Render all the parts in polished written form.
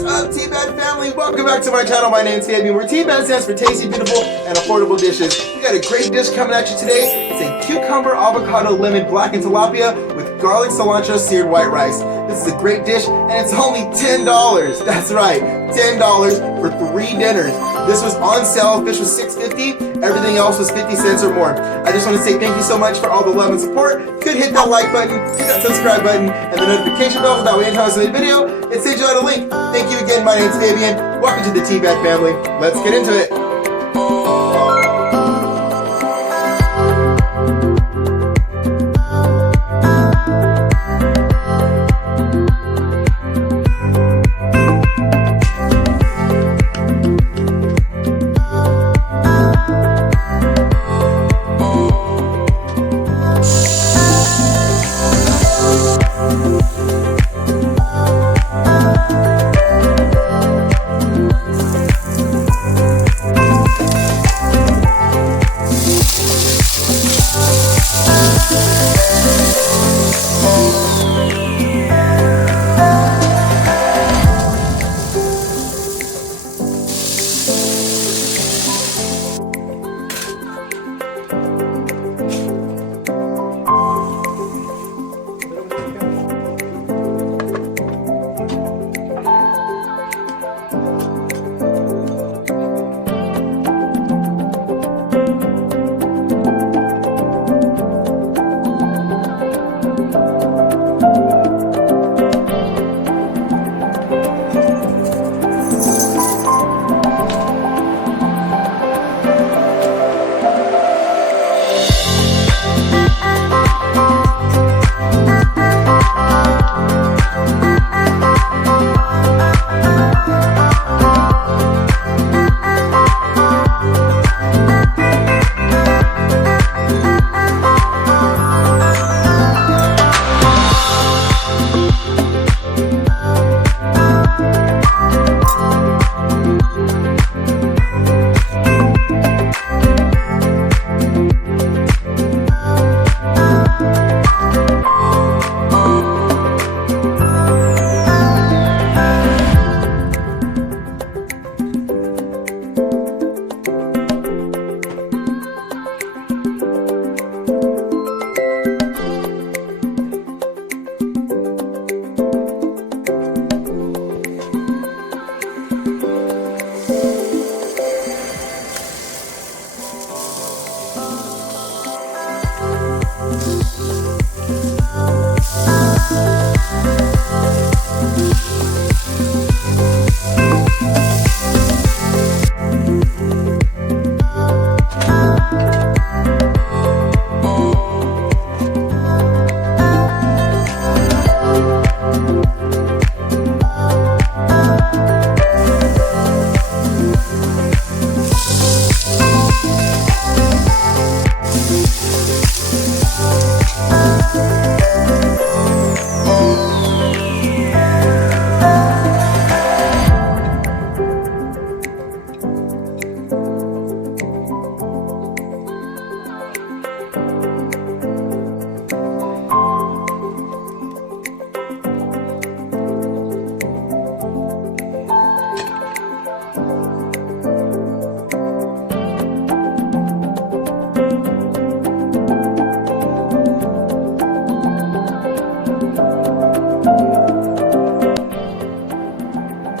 What's up, T-Bad family? Welcome back to my channel. My name's Fabian, where T-Bad stands for tasty, beautiful, and affordable dishes. We got a great dish coming at you today. It's a cucumber, avocado, lemon, blackened tilapia with garlic, cilantro, seared white rice. This is a great dish, and it's only $10. That's right, $10 for 3 dinners. This was on sale. Fish was $6.50. Everything else was 50 cents or more. I just want to say thank you so much for all the love and support. Could hit that like button, hit that subscribe button, and the notification bell so that way anytime I send a video, it sends you out a link. Thank you again. My name's Fabian. Welcome to the T-Bad family. Let's get into it.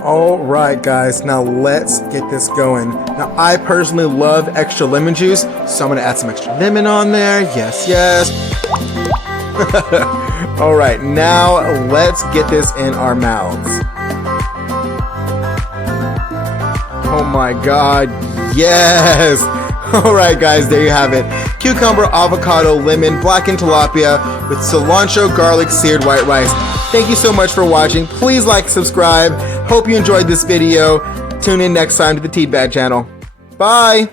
Alright guys, now let's get this going. Now I personally love extra lemon juice, so I'm going to add some extra lemon on there. Yes, yes. Alright, now let's get this in our mouths. Oh my god, yes! Alright guys, there you have it. Cucumber, avocado, lemon, blackened tilapia with cilantro, garlic, seared white rice. Thank you so much for watching. Please like, subscribe. Hope you enjoyed this video. Tune in next time to the T-Bad channel. Bye!